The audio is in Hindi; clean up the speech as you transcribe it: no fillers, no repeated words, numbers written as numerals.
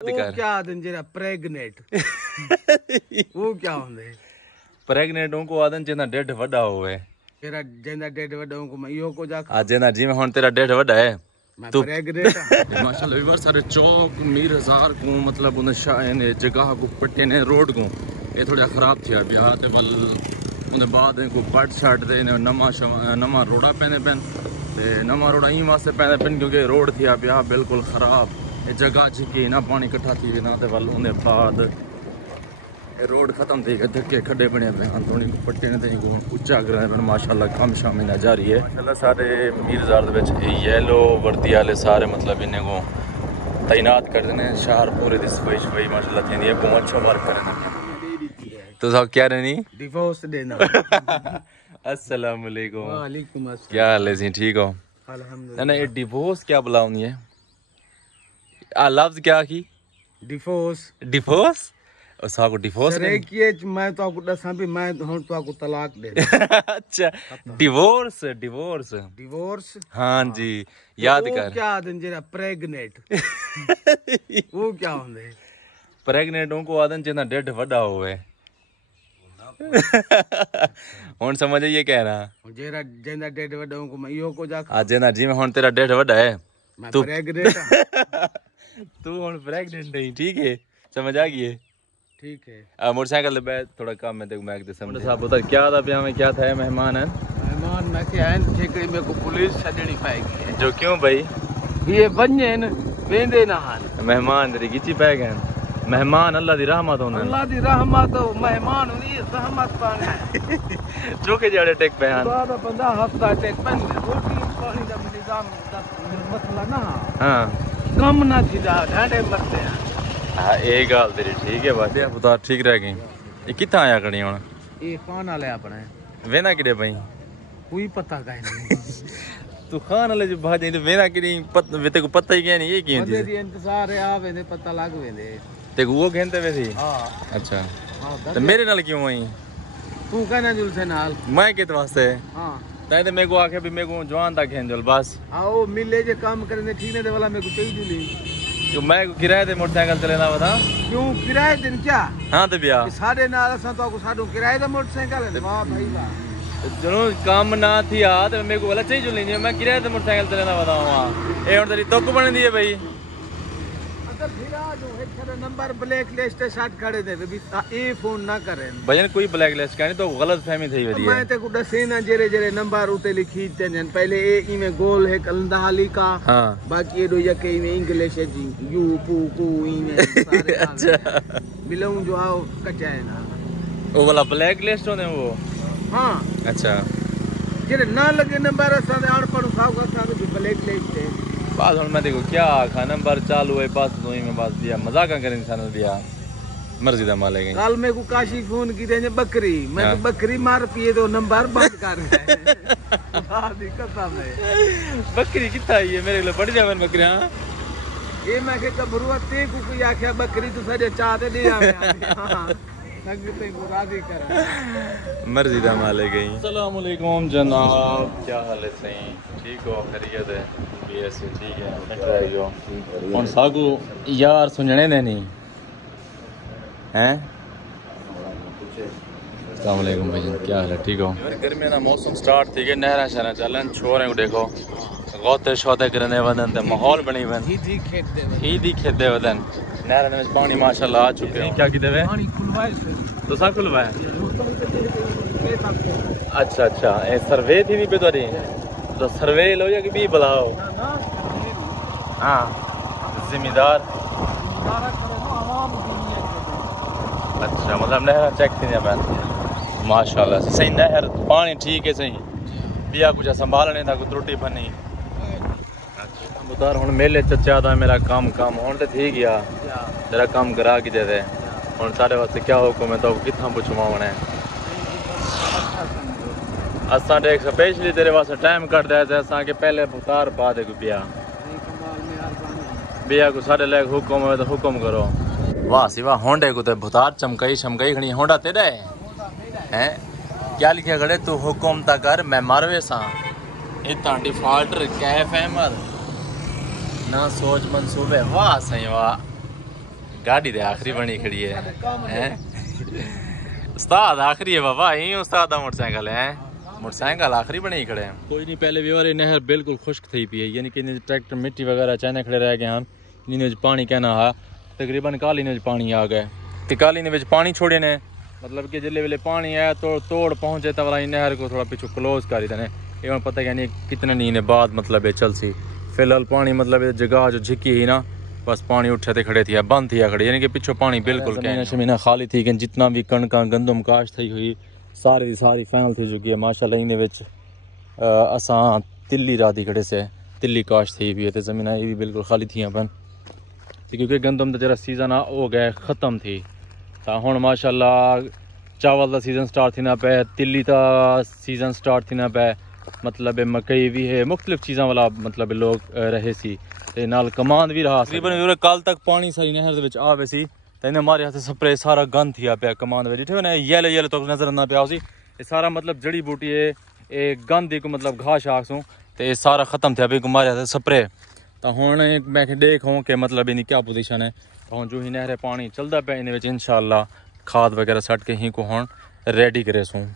क्या आदन जेरा प्रेग्नेंट वो क्या होंदे प्रेग्नेंट को आदन जेना डेढ़ वड्डा होवे तेरा जेना डेढ़ वड्डा को मैं यो को जा आज जेना जी में हुन तेरा डेढ़ वड्डा है तू प्रेग्नेंट माशाल्लाह वीवर सारे चौक मीर हजार को मतलब उन शायने जगह को पट्टे ने रोड को ये थोड़ा खराब थिया बिया ते वल उन बाद को पट छाट दे ने नमा रोड़ा पेने पेन ते नमा रोड़ा ई वास्ते पेने पेन क्योंकि रोड थिया बिया बिल्कुल खराब ये जगह छिकी ना पानी इकट्ठा थी ना ते वल उन बाद रोड खत्म थी गए धक्के खड्डे बने पे हैं थोड़ी पट्टे ने को उच्चा कर रहे हैं माशाल्लाह काम शाम ना जारी है माशाल्लाह सारे मीरजार दे विच येलो वर्दी वाले सारे मतलब इन्हें को तैनात कर देने शहर पूरे दी सफाई माशाल्लाह थी है बहुत अच्छा वर्क कर रहे तो सब क्या रहनी डिवोर्स देना अस्सलाम वालेकुम वालेकुम अस्सलाम क्या हाल है जी ठीक हो अल्हम्दुलिल्लाह ना ये डिवोर्स क्या बुलाऊनी है आ लफ्ज क्या की डिवोर्स और साको डिवोर्स सरे किए मैं तो आपको दसा भी मैं हुन तो आपको तलाक दे अच्छा डिवोर्स हाँ जी याद कर क्या आदन जेरा प्रेग्नेंट वो क्या होंदे प्रेग्नेंट को आदन जेना डेढ़ वड्डा होवे हुन समझ ये कह रहा जेरा जेना डेढ़ वड्डा को मैं यो को जा आज जेना जी में हुन तेरा डेढ़ वड्डा है तू प्रेग्नेंट तू हुन प्रेग्नेंट नहीं ठीक है समझ आ गई है ठीक है मोटरसाइकिल पे थोड़ा काम में देख मैं समझ साहब बता क्या था पिया में क्या था मेहमान है मेहमान ना के आन ठेकड़ी में को पुलिस छड़नी पाएगी है जो क्यों भाई ये वन्ने न वेंदे ना हाल मेहमान तेरी गिची पै गए मेहमान अल्लाह दी रहमत होना अल्लाह दी रहमत हो मेहमान नहीं रहमत पाने जो के जड़े टेक पे हैं बाद बंदा हफ्ता टेक पन रोटी पानी दा निजाम दा मसला ना हां कम ना थी ढाडे मरते हैं हाँ ये गल तेरी ठीक है बात बता ठीक रह गई ये कितना आया कड़ी हुन ये खान वाले अपने वेना किडे भाई कोई पता का नहीं तू खान वाले जो भाज तो वेना किडी वेते को पता ही क्या नहीं ये की बंदे दी इंतजार है आवे ने पता लग वेंदे ते वो कहते वे थी हां अच्छा हां तो मेरे नाल क्यों आई तू कहना जुल से नाल मैं कित वास्ते हां ताई ते मेरे को आखे भी मेरे को जवान ता खेंजल बस आओ मिले जे काम करने ठीक ने वाला मेरे को चाहिए जुली जो मैं किराए दे मोटरसाइकिल चलेना बता क्यों किराए दिन क्या हां ते बिया साडे नाल असा तो को साडो किराए दा मोटरसाइकिल है वाह भाई वाह जनो काम ना थी आ ते मेरे को वाला चाहिए जुली मैं किराए दे मोटरसाइकिल चलेना बता वहां ए हुन तेरी तोक बन दी है भाई अगर फिर आ जो एक खरे नंबर ब्लैक लिस्ट शॉट खड़े दे भी ए फोन ना करें भजन कोई ब्लैक लिस्ट कहनी तो गलत फहमी थई वदी है मैं ते को दसे ना जेरे जेरे नंबर उते लिखी ते पहले ए में गोल है कलंदाली का हां बाकी दो यके में इंग्लिश है जी यू पू कू में सारे अच्छा मिलूं जो आओ कच्चा है ना वो वाला ब्लैक लिस्ट होने वो हां अच्छा जेरे ना लगे नंबर असा दे आड़ पड़ू साव का सा ब्लैक लिस्ट है बात हुन मैं देखो क्या आखा नंबर चालू है बस दो ही में बस दिया मजाक कर इंसान दिया मर्जी दा माले गई कल में को काशी फोन की देने बकरी मैं तो बकरी मार पिए तो नंबर बंद कर गए हां दिक्कत है बकरी किथा है मेरे लिए बढ़ जावन बकरियां ये मैं के कबरुआ ते को कोई आख्या बकरी तो सजे चाहते दे आवे हां संगते को राजी कर मर्जी दा माले गई अस्सलाम वालेकुम जनाब क्या हाल है सही ठीक हो खैरियत है बीएस ठीक है ट्राई जो और सागू यार सुनने देनी हैं अस्सलाम वालेकुम भाई क्या हाल है ठीक हो गर्मी का मौसम स्टार्ट थी गए नहरा शहरा चलन छोरे को देखो गौते शौते करने वदन ते माहौल बनी वन ही खेते वदन नहरा में पानी माशाल्लाह आ चुके हैं क्या कीते वे पानी खुलवाए तो सा खुलवाया अच्छा अच्छा ए सर्वे थी पे तोरी तो सर्वे लो या कि भी बुलाओ हाँ जिम्मेदार अच्छा मतलब नहर चेक थी जब माशाल्लाह से सही नहर पानी ठीक है सही बिया कुछ संभालने था कुछ रोटी बनी अच्छा उतार हुन मेले चचा था मेरा काम हुन तो ठीक गया तेरा काम करा के दे हुन सारे वास्ते क्या हुक्म है तो किथा पुछवा है असा देख स्पेशली तेरे वास्ते टाइम कट दे असा के पहले उतार पा दे बिया को सारे लेग हुक्म है तो हुक्म करो वाह सिवा होंडे को तो भुतार चमकई खड़ी होंडा तेरा है क्या लिखा खड़े तू हुक्म ता कर मैं मारवे सा इतना डिफॉल्टर कैफ अहमद ना सोच मंसूबे वाह सही वाह गाड़ी दे आखिरी बनी खड़ी है हैं उस्ताद आखिरी है बाबा यही उस्ताद दा मोटरसाइकिल है मोटरसाइकिल आखिरी बने खड़े हैं कोई नहीं पहले भी और नहर बिल्कुल खुश्क थी पी है यानी कि ट्रैक्टर मिट्टी वगैरह चाहने खड़े रह गए हैं इन्हें पानी कहना हा तकरीबन काली ने पानी आ गए तो काली ने पानी छोड़े ने मतलब कि जिले वेले पानी आया तो तोड़ पहुंचे तो वाला नहर को थोड़ा पीछे क्लोज कर देने ये पता क्या नहीं कितने नीने बाद मतलब ये चल सी फिलहाल पानी मतलब जगह जो झिकी ही ना बस पानी उठे थे खड़े थी बंद थी खड़े यानी कि पिछो पानी बिल्कुल जमीन खाली थी कि जितना भी कणका गंदम काश थी हुई सारी दी सारी फाइनल थी चुकी है माशाल्लाह इन्हें विच असां तिल्ली राती खड़े से तिल्ली काश थी भी है तो जमीन ये भी बिल्कुल खाली थी अपन क्योंकि गंदम का जरा सीजन हो गया ख़त्म थी तो हुण माशाल्लाह चावल का सीजन स्टार्ट थी ना पे तिल्ली का सीजन स्टार्ट थी ना पे मतलब मकई भी है मुख्तलिफ चीज़ों वाला मतलब लोग रहे सी ते नाल कमान भी रहा तकरीबन कल तक पानी सारी नहर दे विच आवे सी ते इन्हें हमारे हाथ स्प्रे सारा गंद थिया पे कमान में जिठे ने येलो येलो तो नजर ना पिया सी ये सारा मतलब जड़ी बूटी है ये गंद को मतलब घास आखसूँ तो ये सारा खत्म थिया पे हमारे हाथ स्प्रे तो हुण मैं देखूँ कि मतलब इनकी क्या पोजीशन है तो हुण जो ही नहर पानी चलता पे इन इंशाअल्लाह खाद वगैरह सट के ही को हुण रेडी करे सूँ